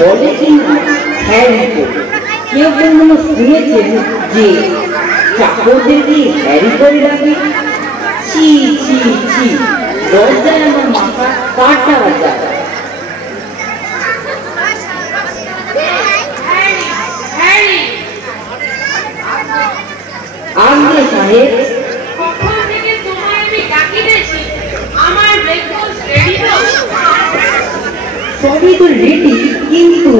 বলে কি না হ্যারি করে। কেউ কখনো শুনেছেন যে চাকরদের দিয়ে হ্যারি করে রাখে? ছি ছি ছি, লজ্জায় আমার মাথা কাটা যায়। আগে সাহেব, কখন থেকে তোমায় আমি ডাকিতেছি? আমার ব্রেকফাস্ট রেডি তো? সবই তো রেডি, কিন্তু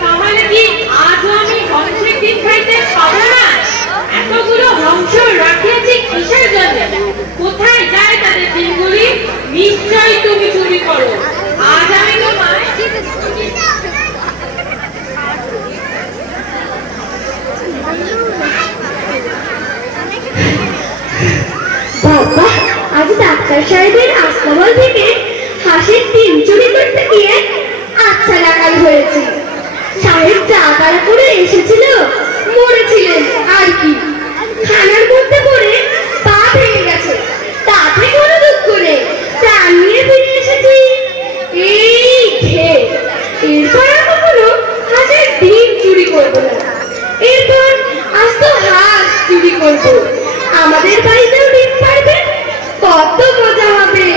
তাহলে কি আজও আমি হংসের ডিম খাইতে পাবো না? এতগুলো হংস রাখিয়েছি কিসের জন্য? কোথায় যায় তাদের ডিমগুলি? নিশ্চয়ই তুমি চুরি করো। আজ আমি তোমায় বাবা, আজ ডাক্তার সাহেবের আস্তাবল থেকে হাঁসের ডিম চুরি করতে গিয়ে আচ্ছা লাগাল হয়েছে। সাহেব যা তারা করে এসেছিল, মরেছিলেন আর কি। খানার মধ্যে পড়ে পা ভেঙে গেছে, তাতে কোনো দুঃখ নেই, প্রাণ নিয়ে ফিরে এসেছি। এই ঢে, এরপর আর কখনো হাঁসের ডিম চুরি করবো না। এরপর আজ তো হাঁস চুরি করবো, আমাদের বাড়িতেও ডিম পারবে, কত মজা হবে।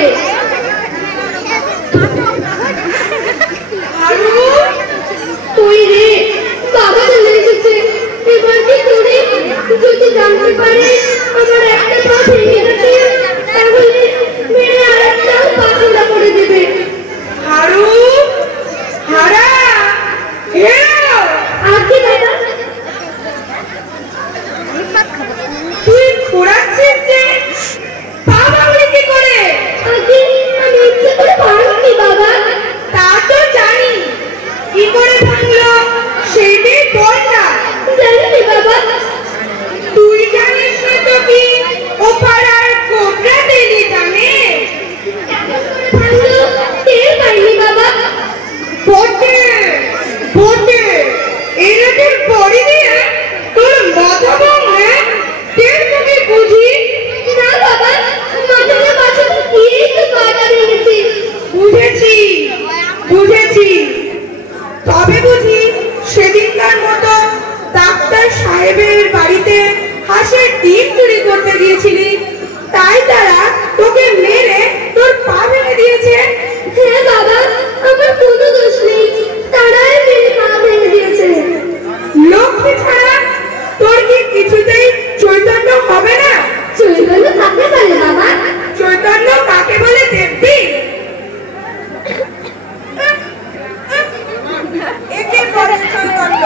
তুই রে, বাবা চলে এসেছে, এবার কি করি? যদি জানতে পারে আমার একটা পা ভেঙে গেছে, তাহলে মেরে আর একটা পা খোলা করে দেবে। হারু, হারা, হেরো, আজকে দাদা তুই ঘোরাচ্ছিস যে পা ভাঙলি কি করে? আজকে আমি ইচ্ছে করে পারিনি বাবা। তা তো জানি, কি করে ভাঙলো সেটাই বল না। জানি বাবা। তুই জানিস না তো কি ও পাড়ার কোবরা দিলি জানে? ভাঙলো টের পাইনি বাবা। বটে বটে, এরকম পরি দিয়ে তোর মাথা ভাঙলে টের তুমি বুঝি? না বাবা, মাথাটা বাঁচা দিয়েই তো পাটা ভেঙেছি। বুঝেছি বুঝেছি, তবে বুঝি সেদিনকার মতো ডাক্তার সাহেবের বাড়িতে হাঁসের ডিম চুরি করতে গিয়েছিলি, তাই তারা তোকে মেরে তোর পা ভেঙে দিয়েছে। হ্যাঁ বাবা, আমার কোনো দোষ নেই, তারাই মেরে পা ভেঙে দিয়েছে। লক্ষ্মী ছাড়া তোর কি কিছুতেই চৈতন্য হবে না? চৈতন্য কাকে বলে বাবা? চৈতন্য কাকে বলে দেখবি? একে বলে চৈতন্য।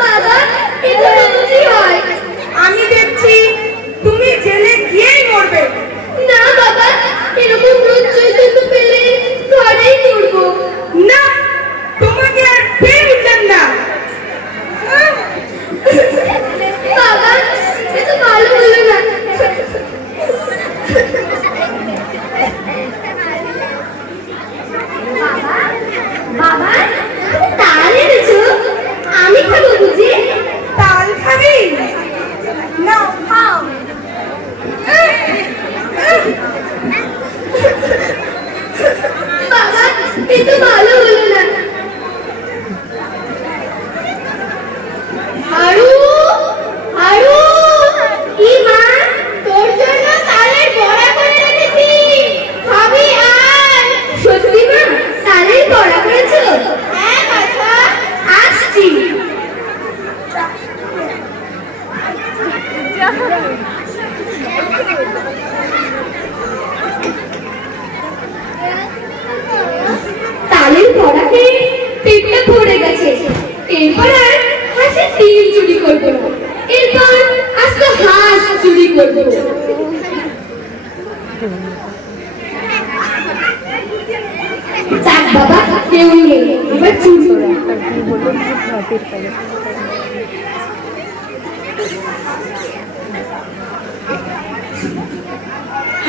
বাবা, এটা রোজই হয়। আমি দেখছি তুমি জেলে গিয়েই মরবে। না বাবা, এরকম রোজ চৈতন্য পেলে ঘরেই মরবো। না, তোমাকে আর পেয়ে উঠলাম না। বাবা, এটা ভালো হলো না। বাবা, বাবা, তাল এনেছো? আমি খাবো বুঝি? তাল খাবি? না, খাও। বাবা, এটা ভালো হলো না। হারু, হারু, কি মা, তোর জন্য তালের বড়া করে রেখেছি, খাবি আয়। সত্যি মা, তালের বড়া করেছো? হ্যাঁ বাছা, আসছি। তালের বড়া খেয়ে পেটটা ভরে গেছে, এরপর আর হাঁসের ডিম চুরি করবো না, এরপর আজ তো হাঁস চুরি করবো। যাক বাবা, কেউ নেই, এবার চুরি।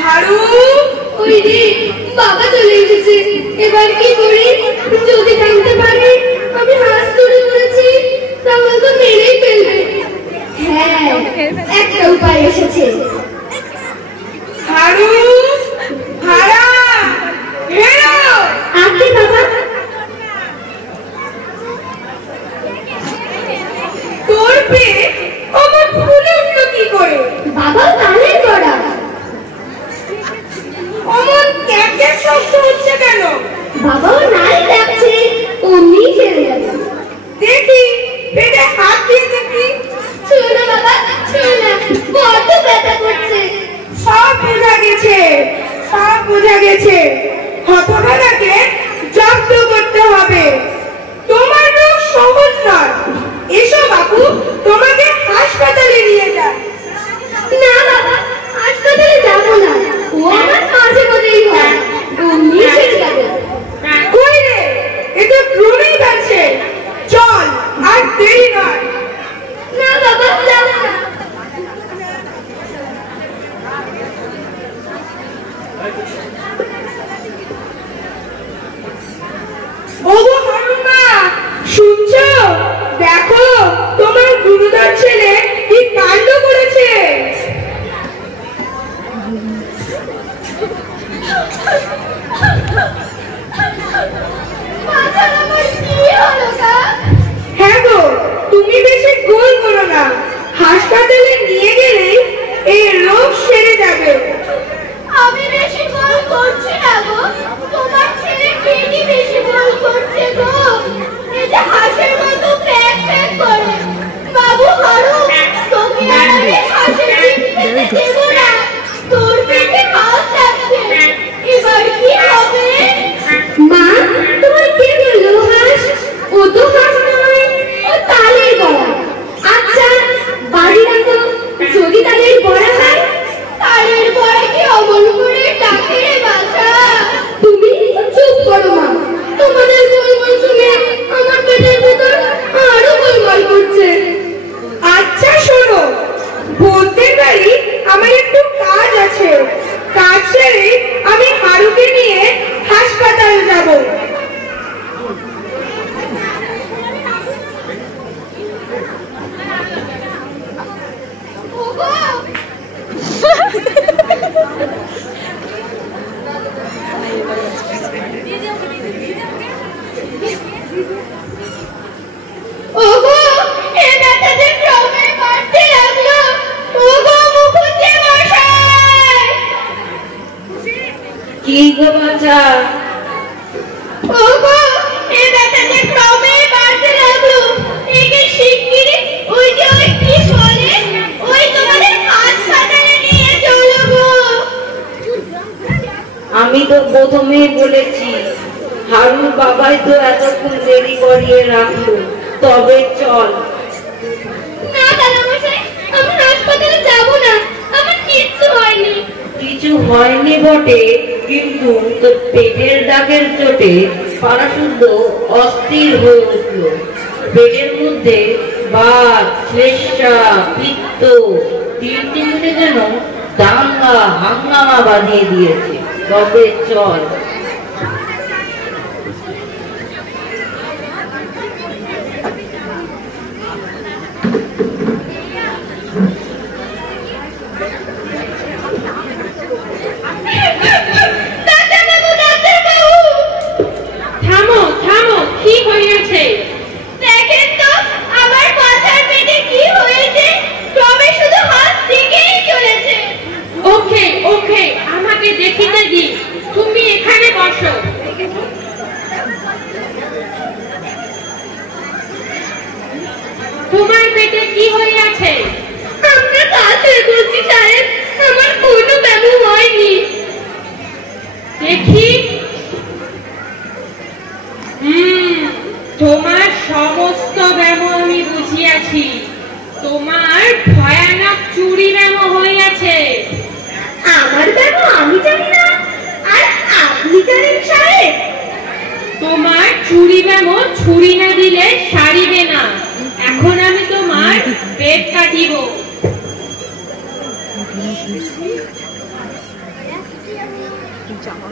হারু, ওই রে, বাবা চলে এসেছে, এবার কি করি? যদি জানতে পারে আমি হাঁস চুরি করেছি, তাহলে তো মেরেই ফেলবে। হ্যাঁ, একটা উপায় এসেছে। হারু, হারা, হেরো। আপনি বাবা, পেয়ে আমার ফুলে উঠলো কি করে? বাবা কানের গড়া। অমন ক্যাক ক্যাক শব্দ হচ্ছে কেন? বাবাও নাই ডাকছে, অমনি ছেড়ে যাবে। দেখি পেটে হাত দিয়ে দেখি। ছুঁয়ো না বাবা, ছুঁয়ো না, বড্ড ব্যথা করছে। সব বোঝা গেছে, সব বোঝা গেছে। হতভাগাকে জব্দ করতে হবে। তোমার রোগ সহজ নয়। এসো বাপু, তোমাকে হাসপাতালে নিয়ে যান। না বাবা, হাসপাতালে যাবো না, ও আমার মাঝে মধ্যেই হয়, অমনি ছেড়ে যাবে। কই রে, এ তো ক্রমেই যাচ্ছে। চল, আর দেরি নয়। না বাবা, যাবো না। ওগো হারুমা, শুনছো? দেখো তোমার গুরুদার ছেলে কি কাণ্ড করেছে। বাঁচান, আমার কি হলো গা? হ্যাঁ গো, তুমি বেশি গোল করো না। হাসপাতালে নিয়ে গেলেই এই রোগ সেরে যাবে। আমি বেশি গোল করছি না গো, তোমার ছেলে ঠিকই বেশি গোল করছে গো। এই যে হাঁসের মতো প্যাক প্যাক করে। বাবু হারু, তোকে আর আমি হাঁসের ডিম খেতে দেবো না। তোর পেটে হাত লাগছে, এবার কি হবে? মা, তোমার কে বললো হাঁস? ও তো হাঁস নয়, ও তালের বড়া। আচ্ছা, বাড়ি রাখো, যদি তালের বড়া হয়। তালের বড়া কি অমন করে ডাকে রে বাছা? তুমি চুপ করো মা, তোমাদের গোলমাল শুনে আমার পেটের ভেতর আরো গোলমাল করছে। আচ্ছা শোনো, বলতে পারি আমার একটু কাজ আছে। কাজ সেরে আমি হারুকে নিয়ে হাসপাতালে যাব। ওগো, ওগো, এ ব্যথাতে ক্রমে বাড়তে লাগলো। ওগো মুখুজ্জে মশাই! কি গো বাছা? ওগো, এ ব্যথাতে ক্রমে বাড়তে লাগলো। একে শিগগিরই ওই যে ওই কি বলে, ওই তোমাদের হাসপাতালে নিয়ে চলো গো। আমি তো প্রথমেই বলেছি, হারুর বাবাই তো এতক্ষণ দেরি করিয়ে রাখলো। তবে চল। না দাদামশাই, আমি হাসপাতালে যাব না, আমার কিচ্ছু হয়নি। কিছু হয়নি বটে, কিন্তু তোর পেটের দাগের চোটে পাড়া শুদ্ধ অস্থির হয়ে উঠল। পেটের মধ্যে বাত, শ্লেষ্মা, পিত্ত তিনটি মিলে যেন দাঙ্গা হাঙ্গামা বাঁধিয়ে দিয়েছে। তবে চল। থামো থামো, কি হয়েছে? দেখেন তো আমার বাচ্চার পেটে কি হয়েছে, ক্রমে শুধু হাত দিকেই চলেছে। ওকে ওকে, আমাকে দেখিতে দি। তুমি এখানে বসো। তোমার পেটে কি হইয়াছে? আমরা কাছে বলছি সাহেব, আমার কোনো ব্যামো হয়নি। দেখি। তোমার সমস্ত ব্যামো আমি বুঝিয়াছি। তোমার ভয়ানক চুরি ব্যামো হইয়াছে। আমার ব্যামো আমি জানি না, আর আপনি জানেন সাহেব? তোমার চুরি ব্যামো ছুরি না দিলে সারিবে না। এখন আমি তোমার পেট কাটিব। জামা